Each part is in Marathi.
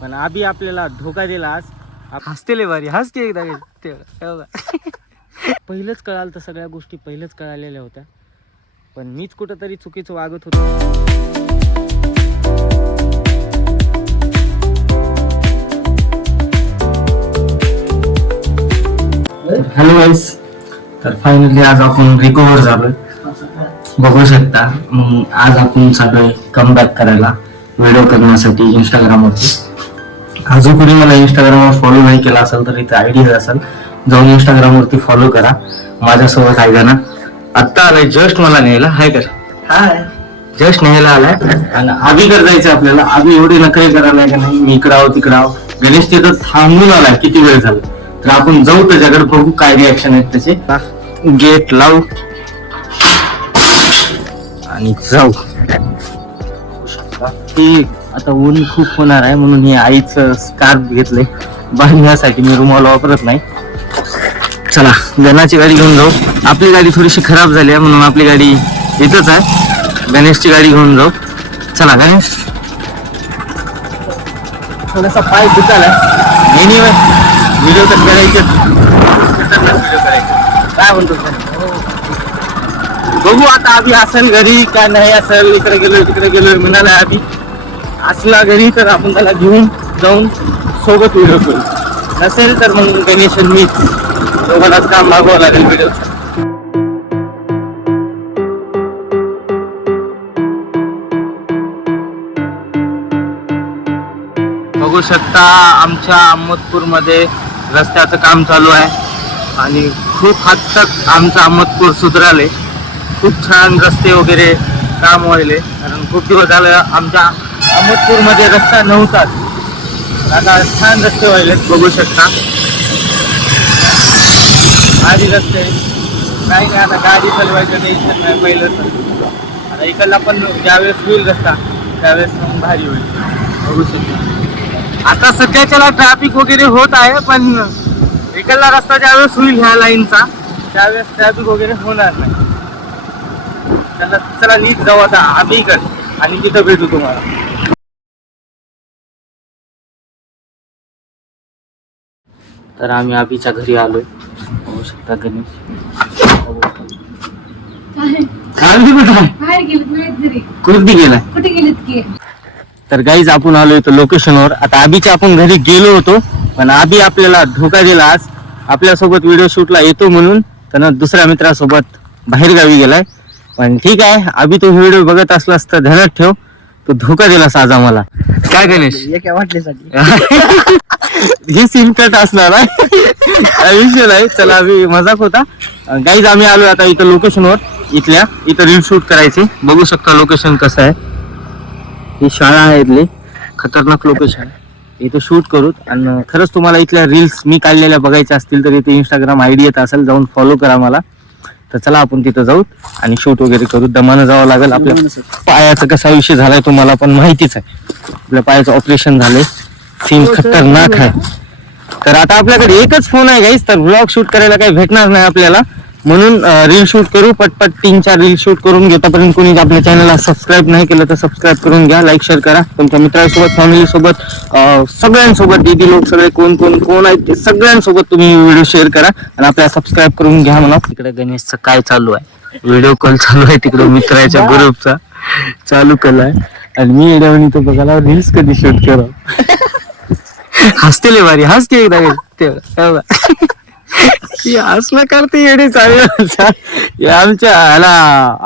पण आबी आपल्याला धोका दिला आज. हसतेले भारी हस की एकदा पहिलंच कळालं तर सगळ्या गोष्टी पहिलंच कळालेल्या होत्या. पण मीच कुठंतरी चुकीचं वागत होतो. हॅलो गाईस, तर फायनली आज आपण रिकव्हर झालोय, बघू शकता. आज आपण चाललोय कमबॅक करायला व्हिडिओ करण्यासाठी इंस्टाग्रामवरती. अजून कोणी मला इंस्टाग्रामवर फॉलो नाही केला असेल तर इथे आयडी असेल, जाऊन इंस्टाग्रामवरती फॉलो करा. माझ्यासोबत आहे ना, आत्ता आलाय जस्ट मला न्यायला. हाय कर, हाय, जस्ट न्यायला आलाय. आणि आबीकडे जायचं आपल्याला. आबी एवढी नखरे करायला का नाही, मी इकडं आहो तिकडं आहो. गणेश तिथं थांबून आलाय किती वेळ झाला. तर आपण जाऊ त्याच्याकडे, बघू काय रिॲक्शन आहेत त्याचे. गेट लावू आणि जाऊ. आता ऊन खूप होणार आहे म्हणून हे आईचं स्कार्फ घेतलंय बांधण्यासाठी. मी रुमाल वापरत नाही. चला गणाची गाडी घेऊन जाऊ. आपली गाडी थोडीशी खराब झाली आहे म्हणून आपली गाडी इथंच आहे. गणेशची गाडी घेऊन जाऊ. चला गणेश, थोडासा पाय दुखायला. एनिवे व्हिडिओ तर करायचे, व्हिडिओ करायचे. काय म्हणतो बघू आता. आधी असेल घरी का नाही असेल, इकडे गेलोय तिकडे गेलोय म्हणाला. आधी असला घरी तर आपण त्याला घेऊन जाऊन सोबत व्हिडिओ करू. नसेल तर मग गणेश आणि मीच दोघांनाच काम मागवावं लागेल व्हिडिओ. बघू शकता आमच्या अहमदपूरमध्ये रस्त्याचं काम चालू आहे आणि खूप हद तक आमचं अहमदपूर सुधारले. खूप छान रस्ते वगैरे काम व्हायले. कारण खूप दिवस झालं आमच्या अहमदपूरमध्ये रस्ता नव्हताच. आता छान रस्ते व्हायलेत, बघू शकता. आधी रस्ते काही नाही, आता गाडी चालवायचं टेन्शन नाही पहिलं. आता इकडला पण ज्यावेळेस होईल रस्ता त्यावेळेस मग भारी होईल, बघू शकता. आता सध्याच्याला ट्रॅफिक वगैरे होत आहे, पण इकडला रस्ता ज्यावेळेस होईल ह्या लाईनचा त्यावेळेस ट्रॅफिक वगैरे होणार नाही. चला नीट जाऊ आता आम्ही कर आणि तिथं भेटू तुम्हाला. तर आम्ही आबीच्या घरी आलोय, बघू शकता. गणेश कुठे गेलाय? तर गाईज आपण आलोय तो लोकेशनवर. आता आबीच्या आपण घरी गेलो होतो, पण आबी आपल्याला धोका दिला. आज आपल्यासोबत व्हिडिओ शूटला येतो म्हणून त्यानं दुसऱ्या मित्रासोबत बाहेर गावी गेलाय. पण ठीक आहे, आबी तो व्हिडिओ बघत असलास तर ध्यानात ठेव, तो धोका दिलास आज आम्हाला. काय गणेश वाटल्यासाठी हे सीन कट असणार आहे, विषय नाही. चला आम्ही मजाक होता. गाईज आम्ही आलो आता इथं लोकेशनवर. इथं रील शूट करायचे, बघू शकता लोकेशन कसं आहे. ही शाळा आहे इथली, खतरनाक लोकेशन आहे. इथं शूट करू. आणि खरंच तुम्हाला इथल्या रील्स मी काढलेल्या बघायच्या असतील तर इथे इंस्टाग्राम आयडी येत असेल, जाऊन फॉलो करा मला. तर चला आपण तिथं जाऊ आणि शूट वगैरे करू. दमानं जावं लागेल. आपल्या पायाचा कसा विषय झालाय तुम्हाला पण माहितीच आहे. आपल्या पायाचं ऑपरेशन झालंय, सीन खतरनाक आहे. तर आता आपल्याकडे एकच फोन आहे गाईस, तर व्लॉग शूट करायला काही भेटणार नाही आपल्याला, म्हणून रील शूट करू पटपट. 3-4 रील शूट करून घेतापर्यंत कोणी आपल्या चॅनलला सबस्क्राईब नाही केलं तर सबस्क्राईब करून घ्या, लाईक शेअर करा. तुमच्या मित्रांसोबत, फॅमिलीसोबत, सगळ्यांसोबत, दीदी लोक सगळे कोण आहेत ते सगळ्यांसोबत तुम्ही व्हिडिओ शेअर करा आणि आपल्याला सबस्क्राईब करून घ्या म्हणा. तिकडे गणेशचं काय चालू आहे, व्हिडिओ कॉल चालू आहे तिकडे मित्राच्या ग्रुपचा चालू केलाय. आणि मी येण्यावर तो बघायला रील्स कधी शूट करा. हसतेले भारी हस की एकदा असलं करते येडे चालेल. आमच्या ह्याला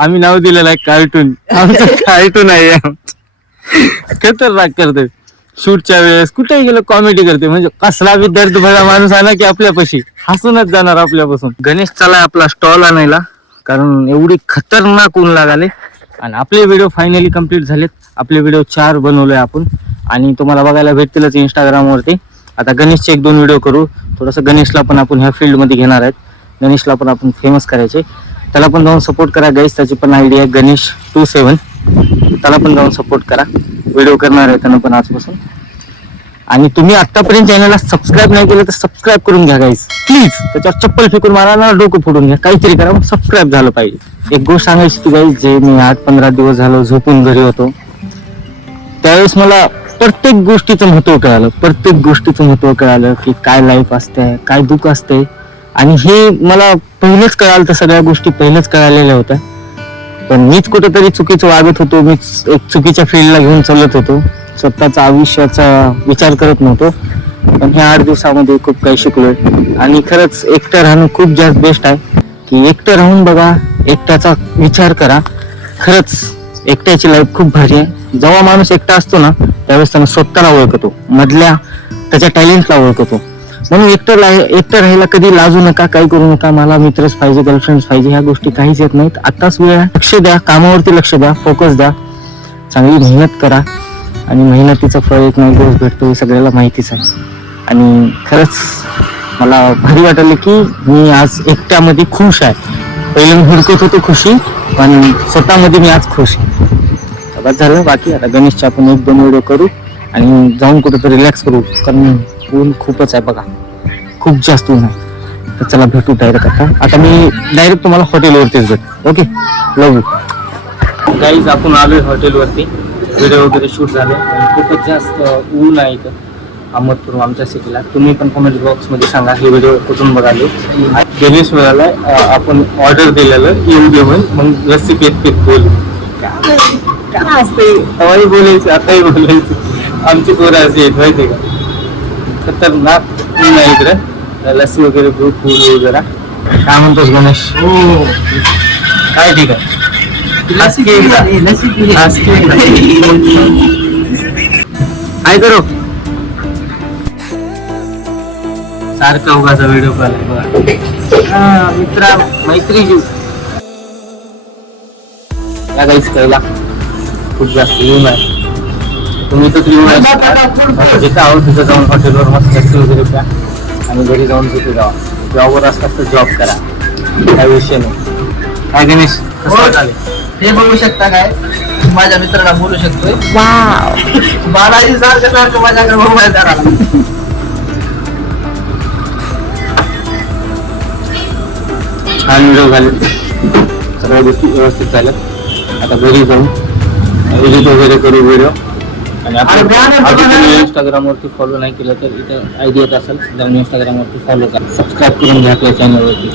आम्ही नाव दिलेलं आहे कार्टून. आमचं कार्टून आहे, खतरनाक करते. शूटच्या वेळेस कुठेही गेलो कॉमेडी करते. म्हणजे कसला विद्यार्थी भला माणूस आला की आपल्यापाशी हसूनच जाणार आपल्यापासून. गणेश चालाय आपला स्टॉल आणायला, कारण एवढी खतरनाक ऊन लागाले. आणि आपले व्हिडिओ फायनली कम्प्लीट झालेत. आपले व्हिडिओ 4 बनवलोय आपण आणि तुम्हाला बघायला भेटतीलच इंस्टाग्रामवरती. आता गणेशचे 1-2 व्हिडिओ करू. थोडंसं गणेशला पण आपण ह्या फील्डमध्ये घेणार आहेत. गणेशला पण आपण फेमस करायचे. त्याला पण जाऊन सपोर्ट करा गाईस. त्याची पण आयडी आहे गणेश27. त्याला पण जाऊन सपोर्ट करा. व्हिडिओ करणार आहे त्यानं पण आजपासून. आणि तुम्ही आतापर्यंत चॅनलला सबस्क्राईब नाही केलं तर सबस्क्राईब करून घ्या गाईस प्लीज. त्याच्यावर चप्पल फेकून मारा ना, डोकं फोडून घ्या, काहीतरी करा, मग सबस्क्राईब झालं पाहिजे. एक गोष्ट सांगायची की गाईस, जे मी 8-15 दिवस झालो झोपून घरी होतो, त्यावेळेस मला प्रत्येक गोष्टीचं महत्व कळालं की काय लाईफ असते, काय दुःख असते. आणि हे मला पहिलेच कळालं, तर सगळ्या गोष्टी पहिलेच कळालेल्या होत्या. पण मीच कुठेतरी चुकीचं वागत होतो, मीच एक चुकीच्या फील्डला घेऊन चालत होतो, स्वतःचा आयुष्याचा विचार करत नव्हतो. पण ह्या 8 दिवसामध्ये खूप काही शिकलोय. आणि खरंच एकटं राहणं खूप जास्त बेस्ट आहे. की एकटं राहून बघा, एकट्याचा विचार करा. खरंच एकट्याची लाईफ खूप भारी आहे. जेव्हा माणूस एकटा असतो ना, त्यावेळेस त्यानं स्वतःला ओळखतो, मधल्या त्याच्या टॅलेंटला ओळखतो. म्हणून एकटं राहायला कधी लाजू नका, काही करू नका. मला मित्रच पाहिजे, गर्लफ्रेंड पाहिजे, ह्या गोष्टी काहीच येत नाहीत. आताच वेळ आहे. लक्ष द्या, कामावरती लक्ष द्या, फोकस द्या, चांगली मेहनत करा. आणि मेहनतीचं फळ एक नाही दिवस भेटतो, हे सगळ्याला माहितीच आहे. आणि खरंच मला भारी वाटलं की मी आज एकट्यामध्ये खुश आहे. पहिले मी हुडकत होतो खुशी, पण स्वतःमध्ये मी आज खुश आहे. बस झालं. बाकी आता गणेशचे आपण 1-2 व्हिडिओ करू आणि जाऊन कुठेतरी रिलॅक्स करू, कारण ऊन खूपच आहे बघा, खूप जास्त ऊन आहे. तर चला भेटू डायरेक्ट. आता मी डायरेक्ट तुम्हाला हॉटेलवरतीच भेटू. Okay, love you guys. आपण आलोय हॉटेलवरती, व्हिडिओ वगैरे शूट झाले. खूपच जास्त ऊन आहे इथं अहमदपूर आमच्या सिटीला. तुम्ही पण कमेंट बॉक्समध्ये सांगा हे व्हिडिओ कुठून बघाले. गणेश मिळाला, आपण ऑर्डर दिलेलं येऊन घेऊन मग लस्सी पेत बोलू. काय असते तेव्हाही बोलायचं, आताही बोलायचं. आमची पोरं अशी आहेत माहिती का, खतरनाक ऊन आहे इकडे. लस्सी वगैरे बोलू जरा. काय म्हणतोस गणेश? हो काय ठीक आहे. काय करू सारखा उगाचा व्हिडिओ कॉल बघा. मित्रा मैत्री जीव या गाईस पहिला खूप जास्त ऊन आहे. तुम्ही तर जिथं आहोत तिथं जाऊन हॉटेलवर मस्त लस्सी वगैरे प्या आणि घरी जाऊन तिथे जावा. जॉबवर असलास तर जॉब करा, काय विषय नाही. काय गणेश कसं झाले हे बघू शकता, काय माझ्या मित्राला बोलू शकतोय. बालाजी सारखं माझ्याकडे मोबाईल द्या. छान व्हिडिओ झाले, सगळ्या गोष्टी व्यवस्थित झाल्या. आता घरी जाऊन एडिट वगैरे करू व्हिडिओ. आणि आपण तुम्ही इंस्टाग्रामवरती फॉलो नाही केलं तर इथं आयडी येत असेल, जाऊन इंस्टाग्रामवरती फॉलो करा, सबस्क्राईब करून घ्या आपल्या चॅनलवरती.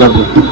लव यू.